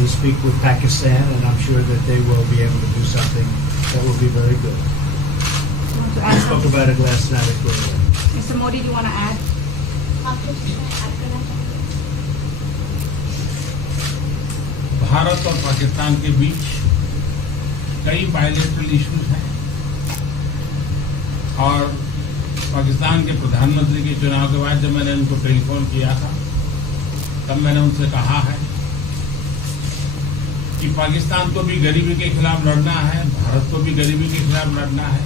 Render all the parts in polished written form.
they speak with Pakistan, and I'm sure that they will be able to do something that will be very good. I spoke about it last night at Khabar. Mr. Modi, do you want to add? Bharat और पाकिस्तान के बीच कई bilateral issues हैं और पाकिस्तान के प्रधानमंत्री के चुनाव के बाद जब मैंने उनको टेलीफोन किया था तब मैंने उनसे कहा है कि पाकिस्तान को भी गरीबी के खिलाफ लड़ना है, भारत को भी गरीबी के खिलाफ लड़ना है,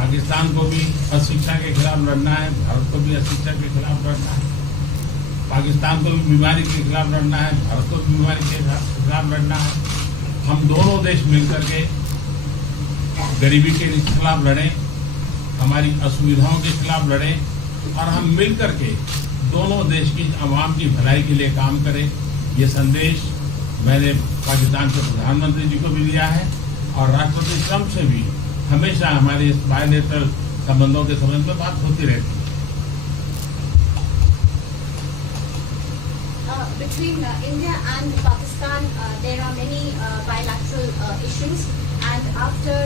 पाकिस्तान को भी अशिक्षा के खिलाफ लड़ना है, भारत को भी अशिक्षा के खिलाफ लड़ना है, पाकिस्तान को भी बीमारी के खिलाफ लड़ना है, भारत को भी बीमारी के खिलाफ लड़ना है। हम दोनों देश मिलकर के गरीबी के खिलाफ लड़ें, हमारी असुविधाओं के खिलाफ लड़ें और हम मिलकर के दोनों देश की आवाम की भलाई के लिए काम करें। ये संदेश मैंने पाकिस्तान के प्रधानमंत्री जी को भी दिया है और राष्ट्रपति ट्रंप से भी हमेशा हमारे इस बायलैटरल संबंधों के संबंध में बात होती रहती है। Between India and Pakistan, there are many bilateral issues, and after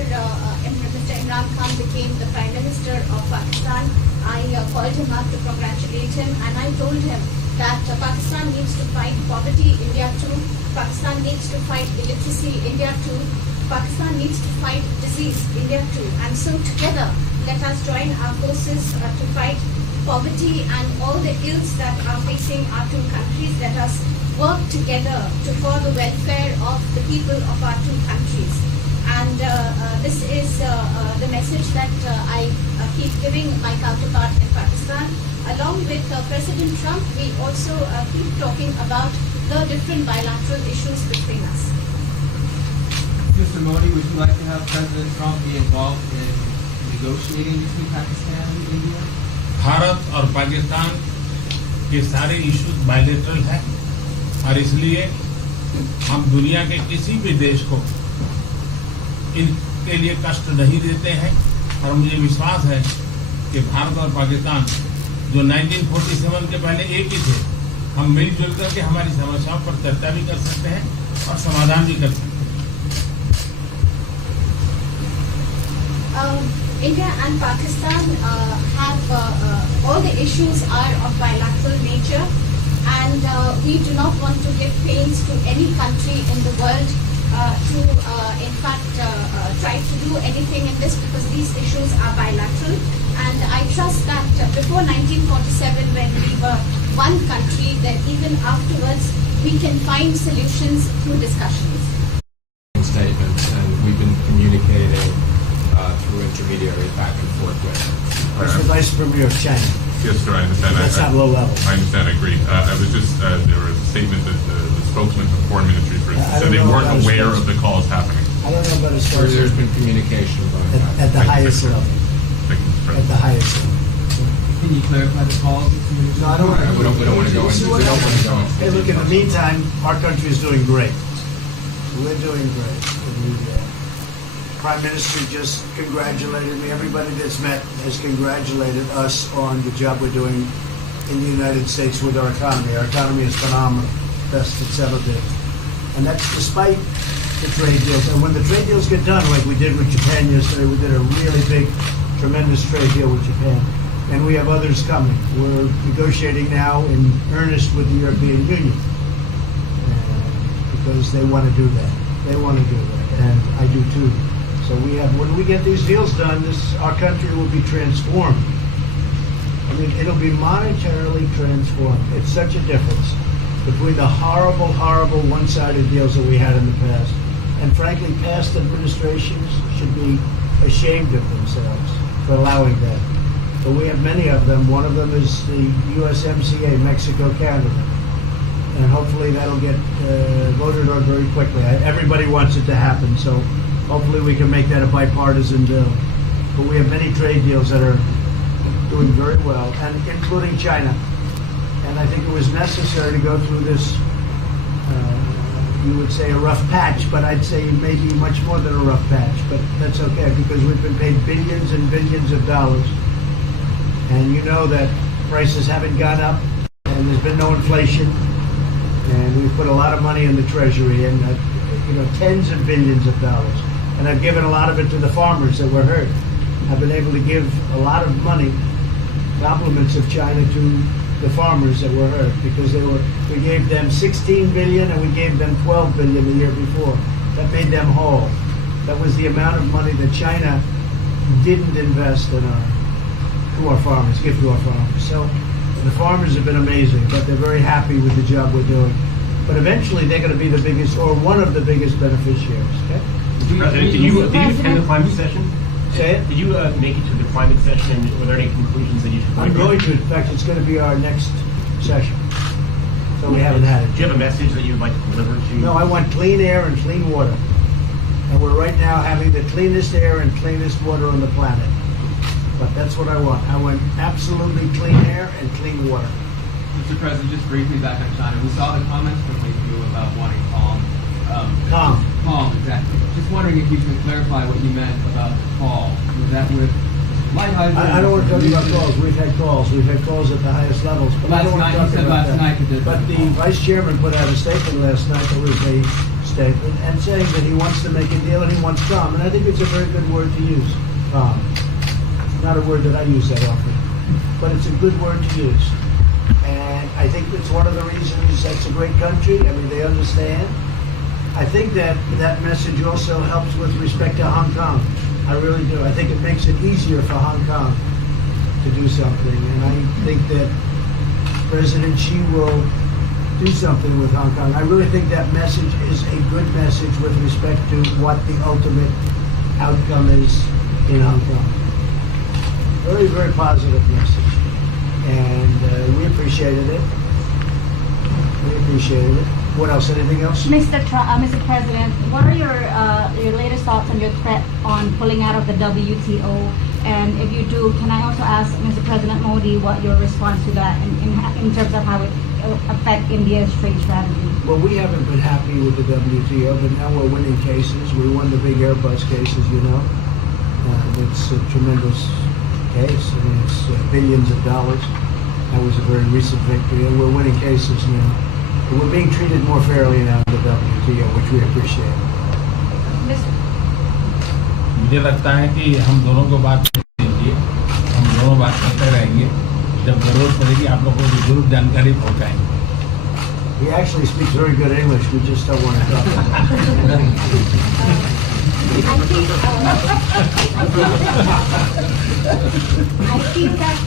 Mr. Imran Khan became the Prime Minister of Pakistan, I called him up to congratulate him, and I told him that Pakistan needs to fight poverty, India too. Pakistan needs to fight illiteracy, India too. Pakistan needs to fight disease, India too. And so together, let us join our forces to fight poverty and all the ills that are facing our two countries. Let us work together for the welfare of the people of our two countries. And this is the message that I keep giving my counterpart in Pakistan. Along with President Trump, we also keep talking about the different bilateral issues between us. Mr. Modi, would you like to have President Trump be involved in negotiating between Pakistan and India? Bharat और पाकिस्तान के सारे issues bilateral हैं और इसलिए हम दुनिया के किसी भी देश को इनके लिए कष्ट नहीं देते हैं और मुझे विश्वास है कि भारत और पाकिस्तान जो 1947 के पहले एक ही थे, हम मिलजुल करके हमारी समस्याओं पर चर्चा भी कर सकते हैं और समाधान भी कर सकते हैं। India and Pakistan have all the issues are of bilateral nature, and we do not want to give pains to any country in the world to in fact try to do anything in this, because these issues are bilateral. And I trust that before 1947, when we were one country, that even afterwards we can find solutions through discussions. Statements, and we've been communicating through intermediaries back and forth with. That's the Vice Premier of China. Yes, sir, I understand. That's not low level. I understand, I agree. I was just, there was a statement that the spokesman from Foreign Ministry, for instance, said they weren't aware of the calls happening. I don't know about his Or there's been communication at the highest level. Thank you, Mr. At the President. highest level. Can you clarify the calls? No, I don't want to. We don't want to go into. We don't want to go into. Hey, look, in the meantime, our country is doing great. We're doing great. The Prime Minister just congratulated me. Everybody that's met has congratulated us on the job we're doing in the United States with our economy. Our economy is phenomenal, best it's ever been. And that's despite the trade deals. And when the trade deals get done, like we did with Japan yesterday, we did a really big, tremendous trade deal with Japan. And we have others coming. We're negotiating now in earnest with the European Union because they want to do that. They want to do that, and I do too. So we have, when we get these deals done, our country will be transformed. I mean, it'll be monetarily transformed. It's such a difference between the horrible, horrible one-sided deals that we had in the past. And frankly, past administrations should be ashamed of themselves for allowing that. But we have many of them. One of them is the USMCA, Mexico-Canada. And hopefully that'll get voted on very quickly. Everybody wants it to happen, so hopefully we can make that a bipartisan bill. But we have many trade deals that are doing very well, and including China. And I think it was necessary to go through this, you would say a rough patch, but I'd say maybe much more than a rough patch. But that's okay, because we've been paid billions and billions of dollars. And you know that prices haven't gone up, and there's been no inflation. And we've put a lot of money in the treasury, and tens of billions of dollars. And I've given a lot of it to the farmers that were hurt. I've been able to give a lot of money, compliments of China, to the farmers that were hurt, because we gave them 16 billion and we gave them 12 billion the year before. That made them whole. That was the amount of money that China didn't invest in our farmers, give to our farmers. So the farmers have been amazing, but they're very happy with the job we're doing. But eventually they're going to be the biggest, or one of the biggest beneficiaries. Okay? Mr. President, did you attend the climate session? Say it? Did you make it to the climate session, and were there any conclusions that you should I'm going to. In fact, it's going to be our next session. So we haven't had it. Do you have a message that you would like to deliver to? No, I want clean air and clean water. And we're right now having the cleanest air and cleanest water on the planet. But that's what I want. I want absolutely clean air and clean water. Mr. President, just briefly back on China, we saw the comments from you about wanting calm. Calm. Calm, exactly. Just wondering if you could clarify what you meant about the call. Was that with light hydrogen? I don't want to talk about calls. We've had calls. We've had calls at the highest levels. But I don't want to talk about that. But the Vice Chairman put out a statement last night that was a statement and saying that he wants to make a deal and he wants calm. And I think it's a very good word to use. Calm. Not a word that I use that often, but it's a good word to use. And I think it's one of the reasons that's a great country. I mean, they understand. I think that message also helps with respect to Hong Kong. I really do. I think it makes it easier for Hong Kong to do something. And I think that President Xi will do something with Hong Kong. I really think that message is a good message with respect to what the ultimate outcome is in Hong Kong. Very, very positive message. And we appreciated it. We appreciated it. What else? Anything else? Mr. President, what are your latest thoughts on your threat on pulling out of the WTO? And if you do, can I also ask Mr. President Modi what your response to that in terms of how it affect India's trade strategy? Well, we haven't been happy with the WTO, but now we're winning cases. We won the big Airbus cases, you know. It's a tremendous case. I mean, it's billions of dollars. That was a very recent victory, and we're winning cases now. And we're being treated more fairly now in the WTO, which we appreciate. मुझे लगता है कि हम दोनों को बात कीजिए, हम दोनों बात करते रहेंगे. जब जरूरत पड़ेगी आप लोगों को जरूर जानकारी पहुंचाएंगे. He actually speaks very good English. We just don't want to talk about it. I feel that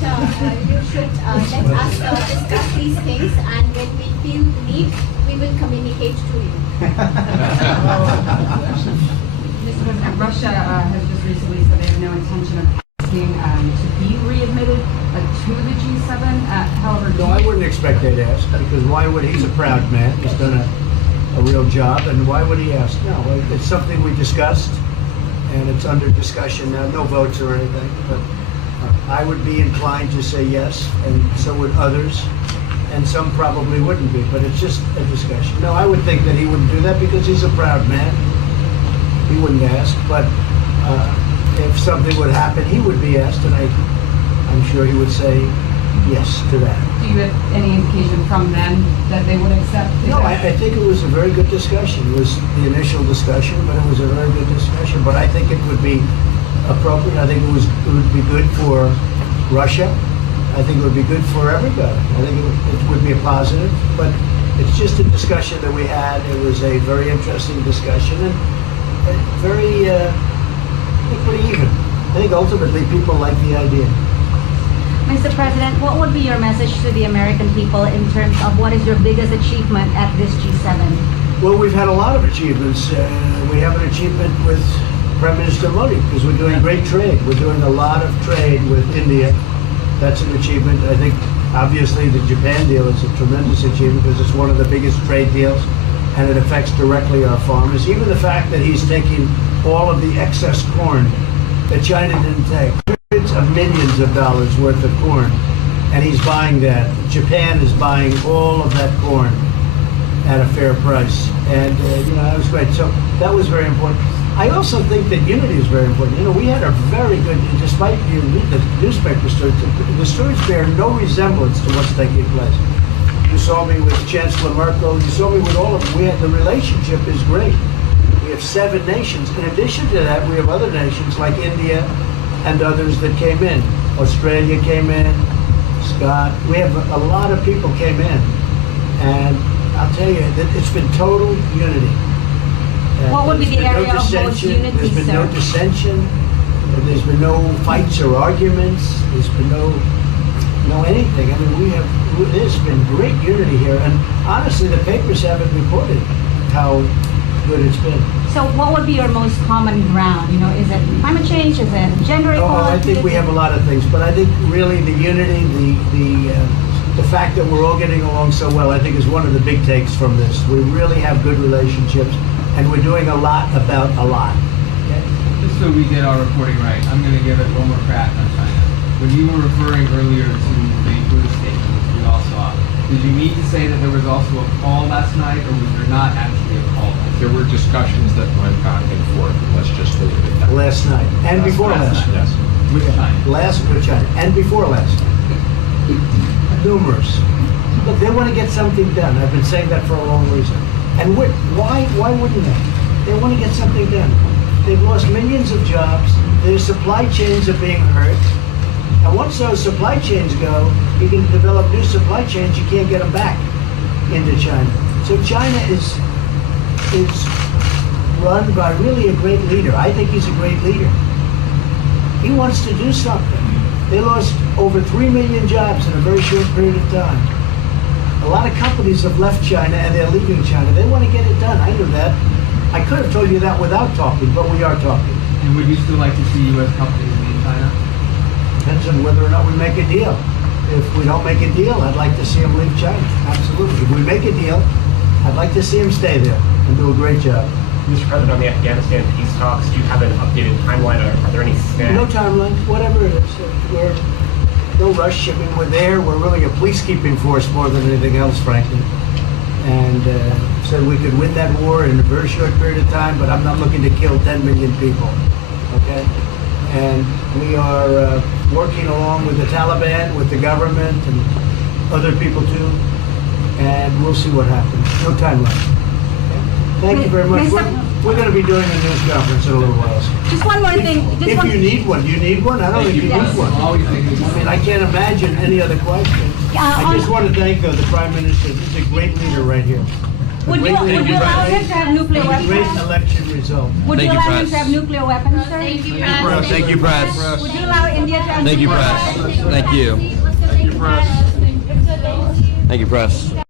you should let us discuss these things, and when we feel the need, we will communicate to you. Mr. President, Russia has just recently said they have no intention of asking to be readmitted to the G7. However, No, I wouldn't expect they'd ask, because why would he's a proud man. He's done a real job, and why would he ask? No, it's something we discussed, and it's under discussion now. No votes or anything, but I would be inclined to say yes, and so would others, and some probably wouldn't be, but it's just a discussion. No, I would think that he wouldn't do that because he's a proud man. He wouldn't ask, but if something would happen, he would be asked, and I'm sure he would say yes to that. do you have any indication from them that they would accept? No, I think it was a very good discussion. It was the initial discussion, but it was a very good discussion. But I think it would be appropriate. I think it would be good for Russia. I think it would be good for everybody. I think it would be a positive. But it's just a discussion that we had. It was a very interesting discussion and very, pretty even. I think ultimately people like the idea. Mr. President, what would be your message to the American people in terms of what is your biggest achievement at this G7? Well, we've had a lot of achievements. We have an achievement with Prime Minister Modi because we're doing great trade. We're doing a lot of trade with India. That's an achievement. I think, obviously, the Japan deal is a tremendous achievement because it's one of the biggest trade deals and it affects directly our farmers. Even the fact that he's taking all of the excess corn that China didn't take. Of millions of dollars worth of corn, and he's buying that. Japan is buying all of that corn at a fair price, and that was great. So that was very important. I also think that unity is very important. We had a very good, despite the newspaper stories, the stories bear no resemblance to what's taking place. You saw me with Chancellor Merkel. You saw me with all of them. The relationship is great. We have 7 nations. In addition to that, we have other nations like India and others that came in. Australia came in, Scott. We have a lot of people came in. And I'll tell you, that it's been total unity. What would be There's the been area of most dissension. unity, There's been no sir? dissension. There's been no fights or arguments. There's been no anything. I mean, there's been great unity here. And honestly, the papers haven't reported how good it's been. So what would be your most common ground? You know, is it climate change? Is it gender Oh, equality? I think we have a lot of things, but I think really the unity, the fact that we're all getting along so well, I think is one of the big takes from this. We really have good relationships, and we're doing a lot about a lot. Just so we get our reporting right, I'm going to give it one more crack on China. When you were referring earlier to the Buddhist statement, which we all saw, did you mean to say that there was also a call last night, or was there not actually a call? There were discussions that went back and forth, and let's just leave it at that. Last night, and before last night. Yes. With China? Last with China, and before last night. Numerous. Look, they want to get something done. I've been saying that for a long reason. And why wouldn't they? They want to get something done. They've lost millions of jobs. Their supply chains are being hurt. And once those supply chains go, you can develop new supply chains. You can't get them back into China. So China is run by really a great leader. I think he's a great leader. He wants to do something. They lost over 3 million jobs in a very short period of time. A lot of companies have left China and they're leaving China. They want to get it done. I knew that. I could have told you that without talking, but we are talking. And would you still like to see U.S. companies in China? Depends on whether or not we make a deal. If we don't make a deal, I'd like to see them leave China. Absolutely. If we make a deal, I'd like to see them stay there and do a great job. Mr. President, on the Afghanistan peace talks, do you have an updated timeline? Are there any snags? No timeline, whatever it is. We're no rush. I mean, we're there. We're really a peacekeeping force more than anything else, frankly. And said we could win that war in a very short period of time, but I'm not looking to kill 10 million people. Okay? And we are working along with the Taliban, with the government, and other people too. And we'll see what happens. No timeline. Thank you very much. We're going to be doing a news conference in a little while. Just one more thing. If you need one, do you need one? I don't think you need one. Always thinking I mean, I can't imagine any other question. I just want to thank the Prime Minister. He's a great leader right here. Would you allow him to have nuclear Great weapons? election result. Would you Thank you, allow him Press. to have nuclear weapons, sir? Thank you, Thank you, Press. Would you allow India to have Thank you, nuclear Press. weapons? Thank you. Thank you, Press. Thank you, Press.